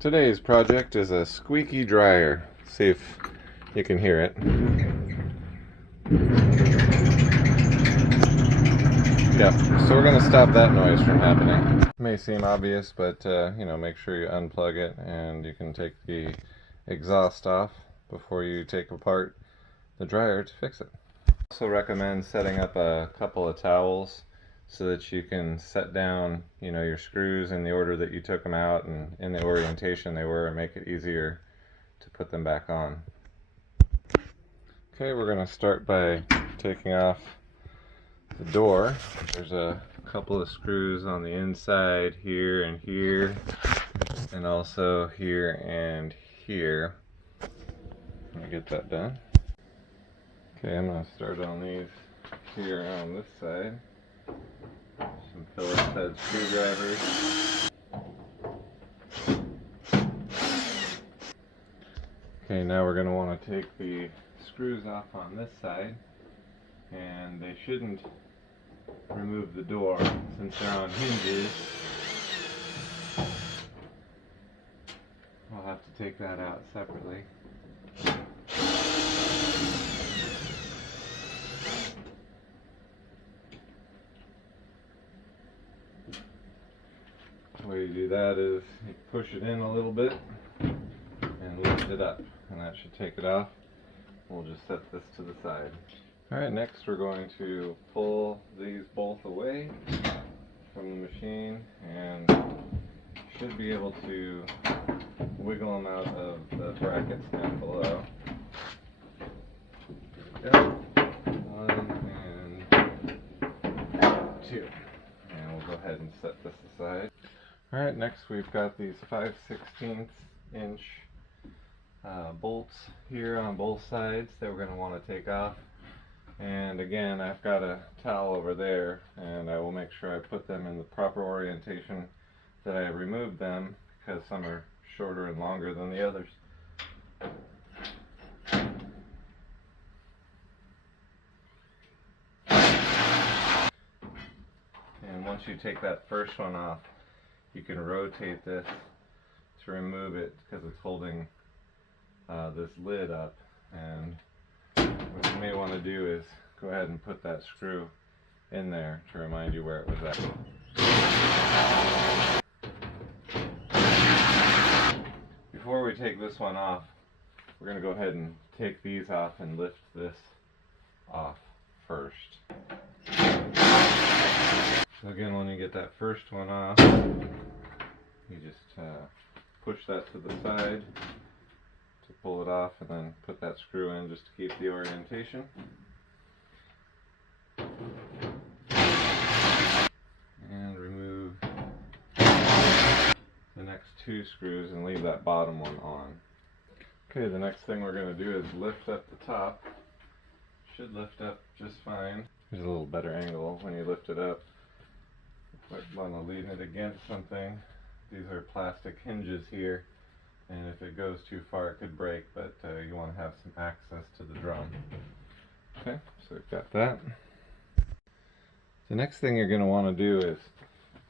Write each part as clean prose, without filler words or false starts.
Today's project is a squeaky dryer. See if you can hear it. Yeah, so we're going to stop that noise from happening. It may seem obvious, but make sure you unplug it and you can take the exhaust off before you take apart the dryer to fix it. I also recommend setting up a couple of towels so that you can set down, your screws in the order that you took them out and in the orientation they were, and make it easier to put them back on. Okay, we're going to start by taking off the door. There's a couple of screws on the inside here, and also here and here. Let me get that done. Okay, I'm going to start on these here on this side. Some Phillips head screwdrivers. Okay, now we're going to want to take the screws off on this side, and they shouldn't remove the door since they're on hinges. I'll have to take that out separately. The way you do that is you push it in a little bit and lift it up, and that should take it off. We'll just set this to the side. Alright, next we're going to pull these both away from the machine, and should be able to wiggle them out of the brackets down below. One and two. And we'll go ahead and set this aside. Alright, next we've got these 5/16 inch bolts here on both sides that we're going to want to take off. And again, I've got a towel over there, and I will make sure I put them in the proper orientation that I removed them, because some are shorter and longer than the others. And once you take that first one off, you can rotate this to remove it, because it's holding this lid up. And what you may want to do is go ahead and put that screw in there to remind you where it was at. Before we take this one off, we're going to go ahead and take these off and lift this off first. So again, when you get that first one off, you just push that to the side to pull it off, and then put that screw in just to keep the orientation. And remove the next two screws and leave that bottom one on. Okay, the next thing we're going to do is lift up the top. Should lift up just fine. There's a little better angle when you lift it up. You might want to lean it against something. These are plastic hinges here, and if it goes too far it could break, but you want to have some access to the drum. Okay, so we've got that. The next thing you're going to want to do is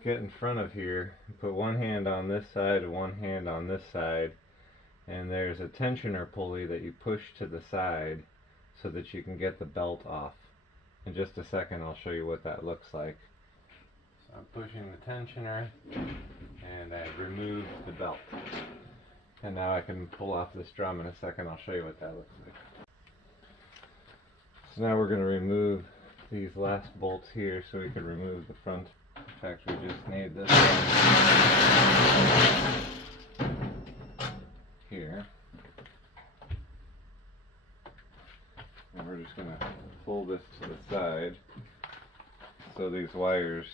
get in front of here and put one hand on this side and one hand on this side, and there's a tensioner pulley that you push to the side so that you can get the belt off. In just a second I'll show you what that looks like. So I'm pushing the tensioner and I've removed the belt. And now I can pull off this drum in a second. I'll show you what that looks like. So now we're going to remove these last bolts here so we can remove the front. In fact, we just need this one here. And we're just going to pull this to the side. So these wires,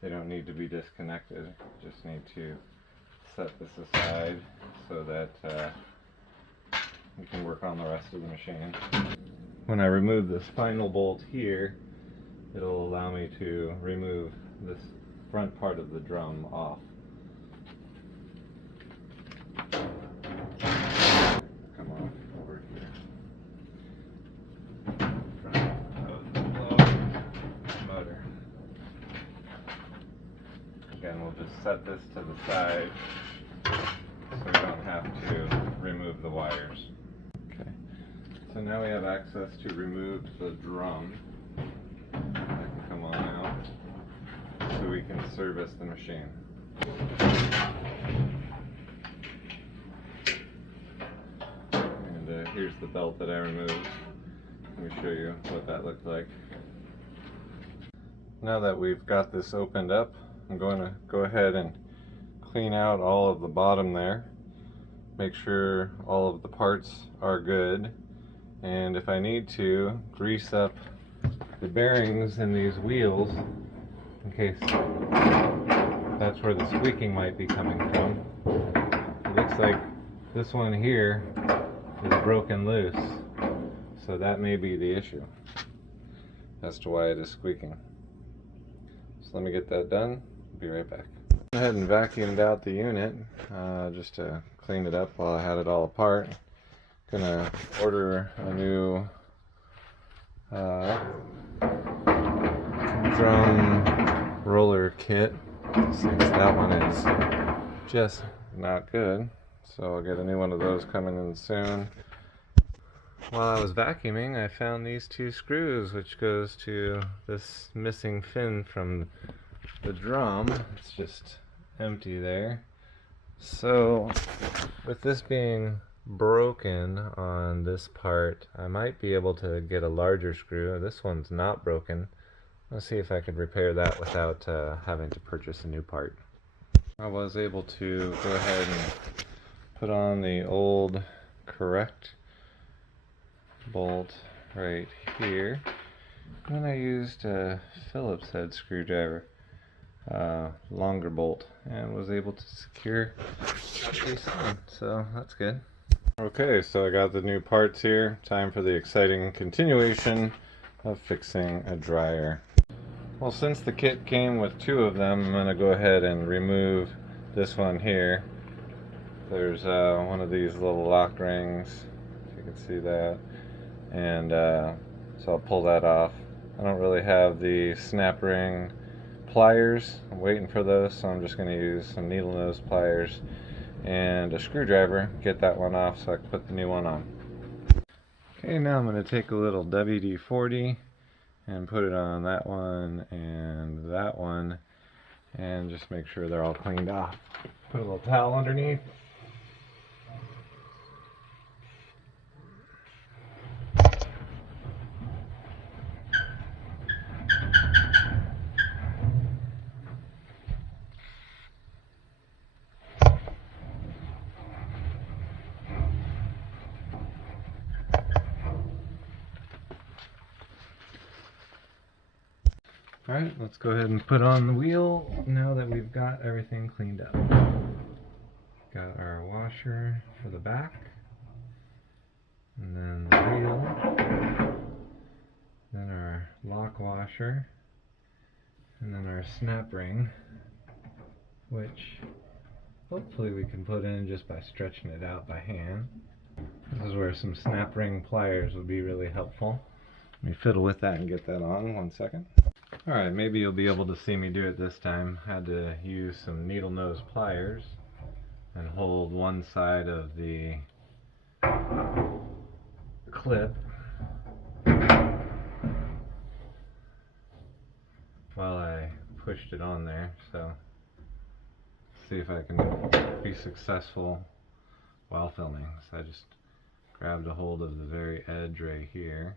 they don't need to be disconnected. Just need to set this aside so that we can work on the rest of the machine. When I remove this final bolt here, it'll allow me to remove this front part of the drum off. Come on over here. Front of the motor. Again, we'll just set this to the side wires. Okay, so now we have access to remove the drum. That can come on out so we can service the machine. And here's the belt that I removed. Let me show you what that looked like. Now that we've got this opened up, I'm going to go ahead and clean out all of the bottom there. Make sure all of the parts are good. And if I need to, grease up the bearings in these wheels in case that's where the squeaking might be coming from. It looks like this one here is broken loose, so that may be the issue as to why it is squeaking. So let me get that done. Be right back. Go ahead and vacuumed out the unit just to clean it up while I had it all apart. Gonna order a new drum roller kit since that one is just not good, so I'll get a new one of those coming in soon. While I was vacuuming, I found these two screws, which goes to this missing fin from the drum. It's just empty there. So with this being broken on this part, I might be able to get a larger screw. This one's not broken. Let's see if I could repair that without having to purchase a new part. I was able to go ahead and put on the old correct bolt right here. And then I used a Phillips head screwdriver, longer bolt, and was able to secure that piece on. So that's good. Okay, so I got the new parts here. Time for the exciting continuation of fixing a dryer. Well, since the kit came with two of them, I'm going to go ahead and remove this one here. There's one of these little lock rings, if you can see that, and so I'll pull that off. I don't really have the snap ring pliers. I'm waiting for those, so I'm just going to use some needle nose pliers and a screwdriver, get that one off so I can put the new one on. Okay, now I'm going to take a little WD-40 and put it on that one and just make sure they're all cleaned off. Put a little towel underneath. Alright, let's go ahead and put on the wheel now that we've got everything cleaned up. Got our washer for the back, and then the wheel, then our lock washer, and then our snap ring, which hopefully we can put in just by stretching it out by hand. This is where some snap ring pliers would be really helpful. Let me fiddle with that and get that on. 1 second. Alright, maybe you'll be able to see me do it this time. I had to use some needle nose pliers and hold one side of the clip while I pushed it on there. So see if I can be successful while filming. So I just grabbed a hold of the very edge right here,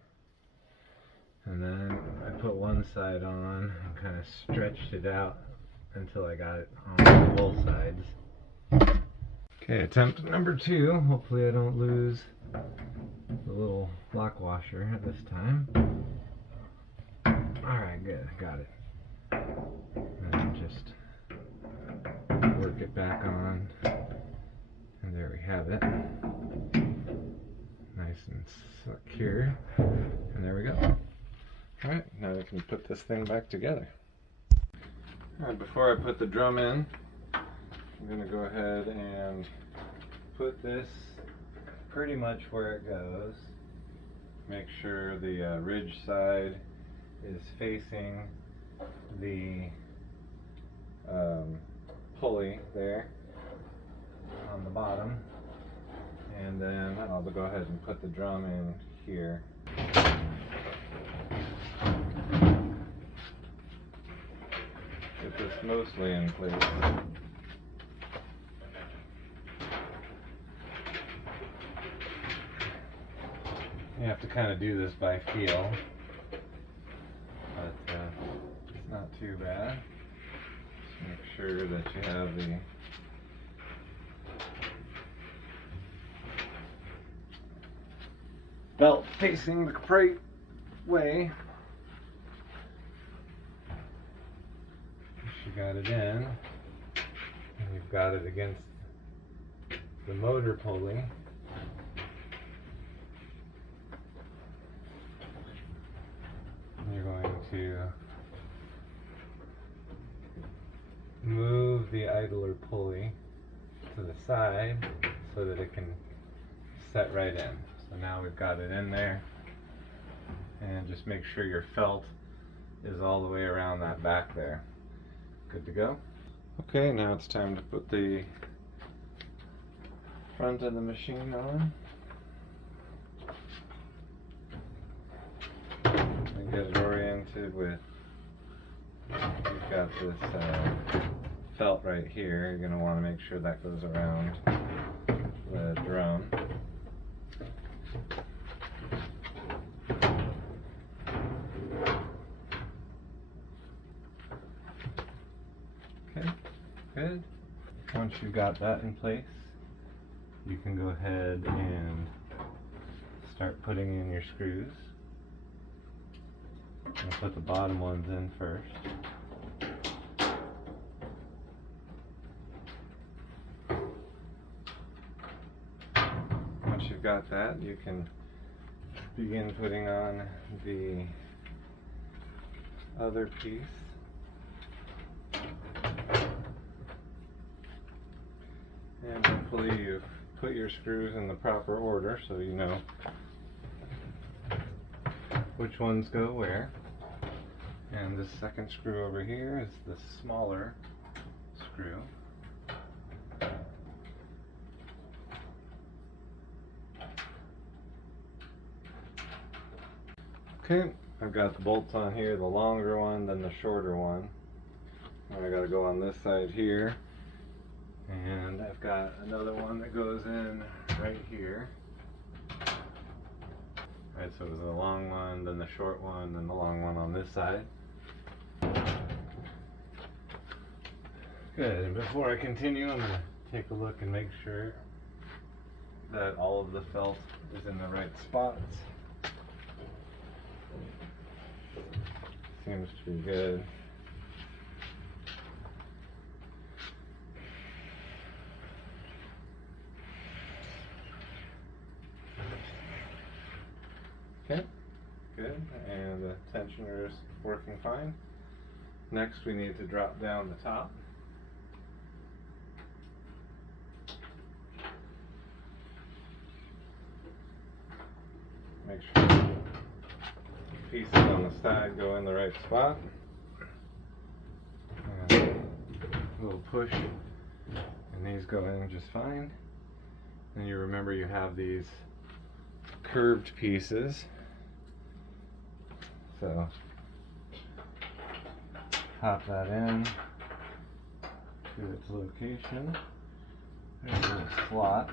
and then I put one side on and kind of stretched it out until I got it on both sides. Okay, attempt number 2. Hopefully I don't lose the little lock washer this time. Alright, good, got it. And just work it back on, and there we have it. Nice and secure, and there we go. Alright, now we can put this thing back together. Alright, before I put the drum in, I'm going to go ahead and put this pretty much where it goes. Make sure the ridge side is facing the pulley there on the bottom, and And then I'll go ahead and put the drum in here. Get this mostly in place. You have to kind of do this by feel, but it's not too bad. Just make sure that you have the belt facing the right way. You got it in, and you've got it against the motor pulley. You're going to move the idler pulley to the side so that it can set right in. So now we've got it in there, and just make sure your felt is all the way around that back there. Good to go. Okay, now it's time to put the front of the machine on. And get it oriented with, you've got this felt right here. You're going to want to make sure that goes around the drum. Okay, good. Once you've got that in place, you can go ahead and start putting in your screws. I'll put the bottom ones in first. Once you've got that, you can begin putting on the other piece. And hopefully you've put your screws in the proper order so you know which ones go where. And this second screw over here is the smaller screw. Okay, I've got the bolts on here, the longer one, then the shorter one. And I gotta go on this side here. And I've got another one that goes in right here. Alright, so it was the long one, then the short one, then the long one on this side. Good, and before I continue, I'm going to take a look and make sure that all of the felt is in the right spots. Seems to be good. Okay, good, and the tensioner is working fine. Next we need to drop down the top. Make sure the pieces on the side go in the right spot. And a little push, and these go in just fine. And you remember you have these curved pieces. So pop that in to its location. There's a little slot.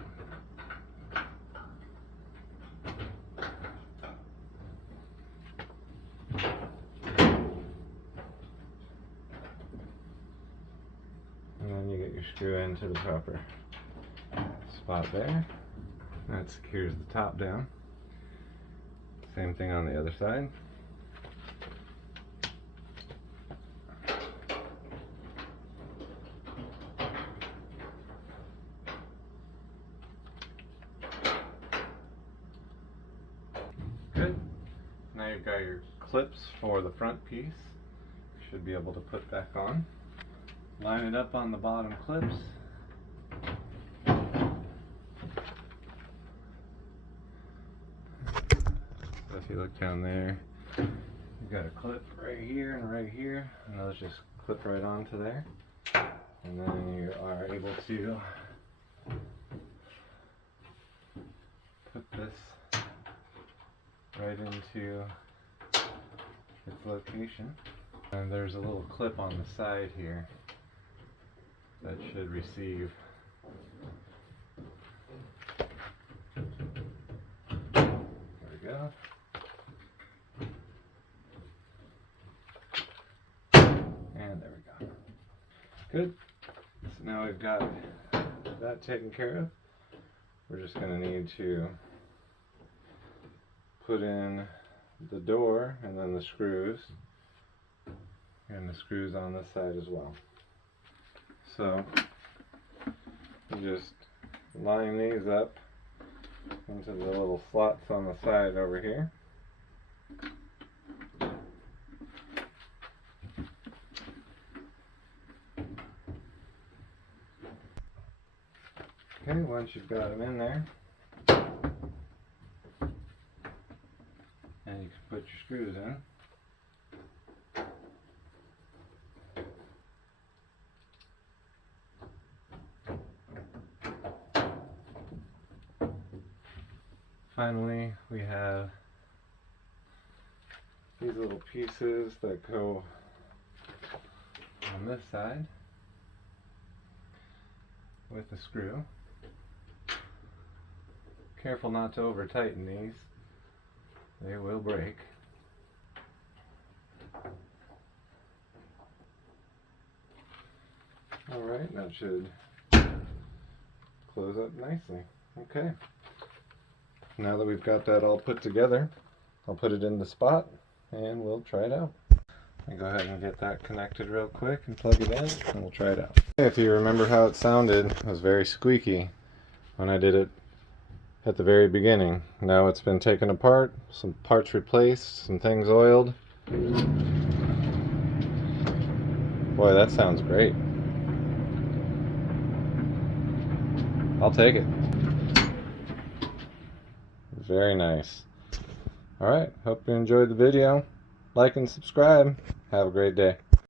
And then you get your screw into the proper spot there. That secures the top down. Same thing on the other side. Good. Now you've got your clips for the front piece. You should be able to put back on. Line it up on the bottom clips. So if you look down there, you've got a clip right here and right here, and those just clip right onto there. And then you are able to right into its location. And there's a little clip on the side here that should receive. There we go. And there we go. Good. So now we've got that taken care of. We're just going to need to put in the door and then the screws, and the screws on this side as well. So you just line these up into the little slots on the side over here. Okay, once you've got them in there, and you can put your screws in. Finally, we have these little pieces that go on this side with the screw. Careful not to over tighten these, they will break. Alright, that should close up nicely. Okay. Now that we've got that all put together, I'll put it in the spot and we'll try it out. I'll go ahead and get that connected real quick and plug it in and we'll try it out. If you remember how it sounded, it was very squeaky when I did it at the very beginning. Now it's been taken apart, some parts replaced, some things oiled. Boy, that sounds great. I'll take it. Very nice. Alright, hope you enjoyed the video. Like and subscribe. Have a great day.